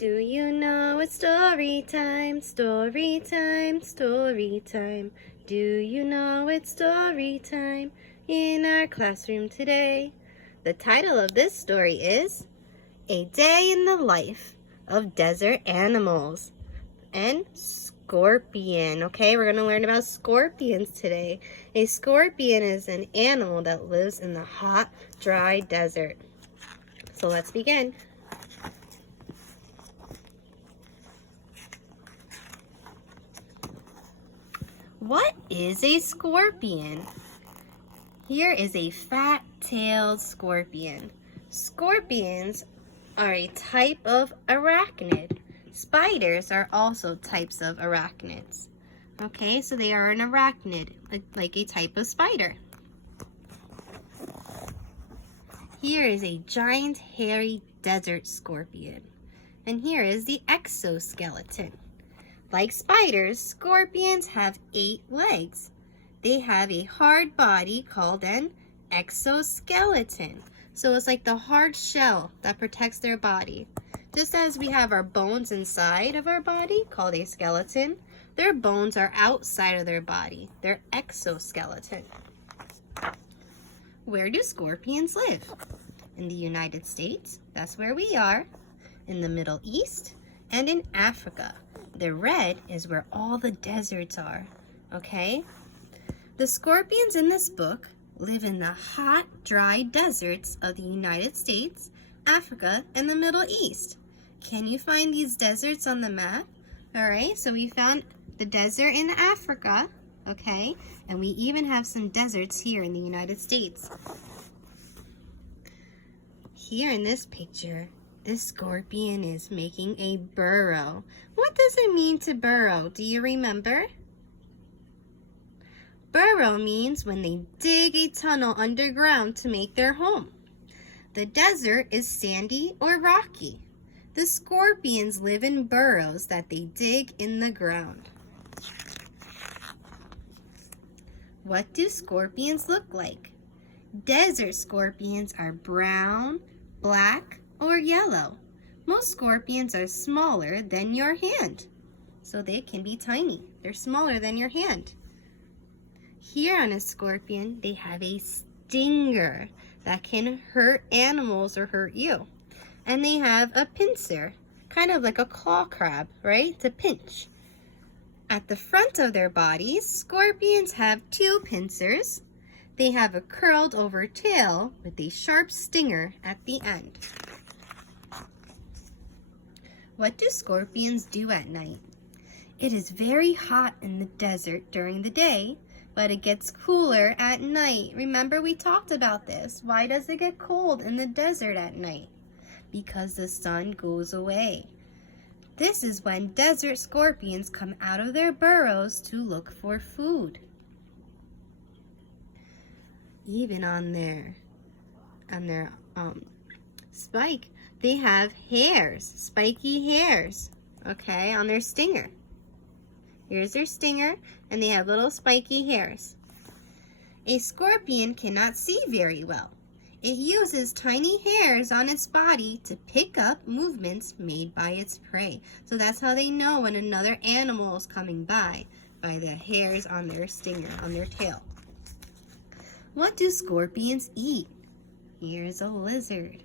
Do you know it's story time, story time, story time? Do you know it's story time in our classroom today? The title of this story is A Day in the Life of Desert Animals and Scorpion. Okay, we're going to learn about scorpions today. A scorpion is an animal that lives in the hot, dry desert. So let's begin. What is a scorpion? Here is a fat-tailed scorpion. Scorpions are a type of arachnid. Spiders are also types of arachnids. Okay, so they are an arachnid, like a type of spider. Here is a giant hairy desert scorpion. And here is the exoskeleton. Like spiders, scorpions have 8 legs. They have a hard body called an exoskeleton. So it's like the hard shell that protects their body. Just as we have our bones inside of our body called a skeleton, their bones are outside of their body. They're exoskeleton. Where do scorpions live? In the United States, that's where we are. In the Middle East, and in Africa. The red is where all the deserts are, okay? The scorpions in this book live in the hot, dry deserts of the United States, Africa, and the Middle East. Can you find these deserts on the map? All right, so we found the desert in Africa, okay? And we even have some deserts here in the United States. Here in this picture, this scorpion is making a burrow. What does it mean to burrow? Do you remember? Burrow means when they dig a tunnel underground to make their home. The desert is sandy or rocky. The scorpions live in burrows that they dig in the ground. What do scorpions look like? Desert scorpions are brown, black, or yellow. Most scorpions are smaller than your hand, so they can be tiny. They're smaller than your hand. Here on a scorpion, they have a stinger that can hurt animals or hurt you. And they have a pincer, kind of like a claw crab, right? To pinch. At the front of their bodies, scorpions have 2 pincers. They have a curled over tail with a sharp stinger at the end. What do scorpions do at night? It is very hot in the desert during the day, but it gets cooler at night. Remember, we talked about this. Why does it get cold in the desert at night? Because the sun goes away. This is when desert scorpions come out of their burrows to look for food. Even on their spike, they have hairs, spiky hairs, okay, on their stinger. Here's their stinger, and they have little spiky hairs. A scorpion cannot see very well. It uses tiny hairs on its body to pick up movements made by its prey. So that's how they know when another animal is coming by the hairs on their stinger, on their tail. What do scorpions eat? Here's a lizard.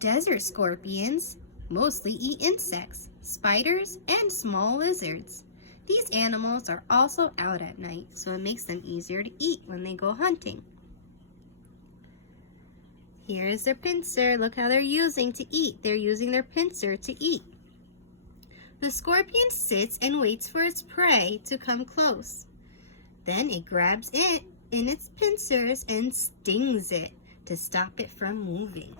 Desert scorpions mostly eat insects, spiders, and small lizards. These animals are also out at night, so it makes them easier to eat when they go hunting. Here's their pincer. Look how they're using to eat. They're using their pincer to eat. The scorpion sits and waits for its prey to come close. Then it grabs it in its pincers and stings it to stop it from moving.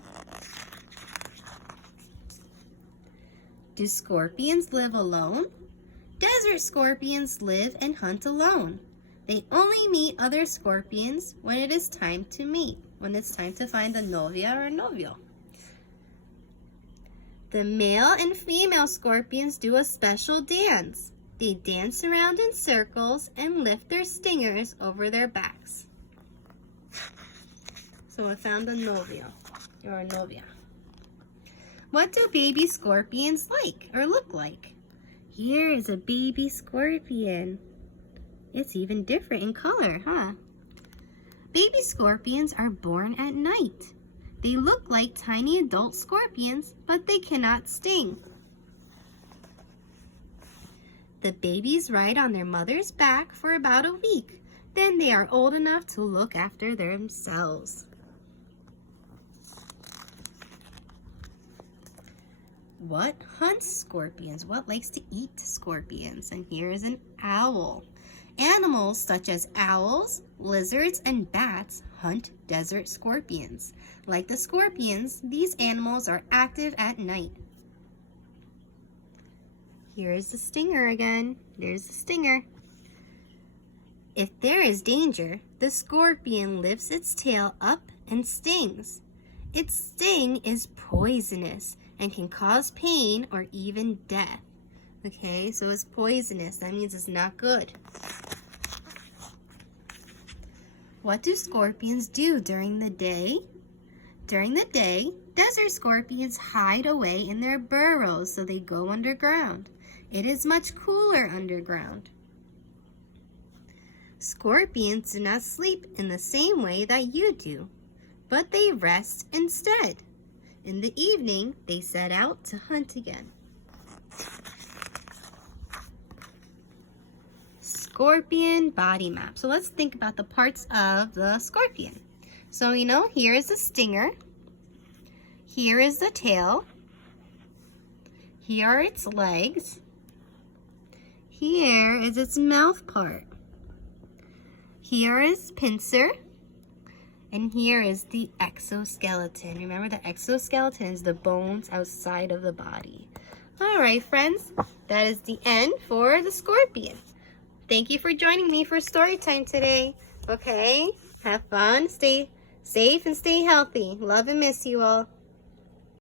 Do scorpions live alone? Desert scorpions live and hunt alone. They only meet other scorpions when it is time to meet, when it's time to find a novia or a novio. The male and female scorpions do a special dance. They dance around in circles and lift their stingers over their backs. So I found a novio or a novia. What do baby scorpions like or look like? Here is a baby scorpion. It's even different in color, huh? Baby scorpions are born at night. They look like tiny adult scorpions, but they cannot sting. The babies ride on their mother's back for about a week. Then they are old enough to look after themselves. What hunts scorpions? What likes to eat scorpions? And here is an owl. Animals such as owls, lizards, and bats hunt desert scorpions. Like the scorpions, these animals are active at night. Here's the stinger again. There's the stinger. If there is danger, the scorpion lifts its tail up and stings. Its sting is poisonous and can cause pain or even death. Okay, so it's poisonous. That means it's not good. What do scorpions do during the day? During the day, desert scorpions hide away in their burrows, so they go underground. It is much cooler underground. Scorpions do not sleep in the same way that you do, but they rest instead. In the evening, they set out to hunt again. Scorpion body map. So let's think about the parts of the scorpion. So here is the stinger. Here is the tail. Here are its legs. Here is its mouth part. Here is pincer. And here is the exoskeleton. Remember, the exoskeleton is the bones outside of the body. All right, friends, that is the end for the scorpion. Thank you for joining me for story time today. Okay, have fun, stay safe, and stay healthy. Love and miss you all.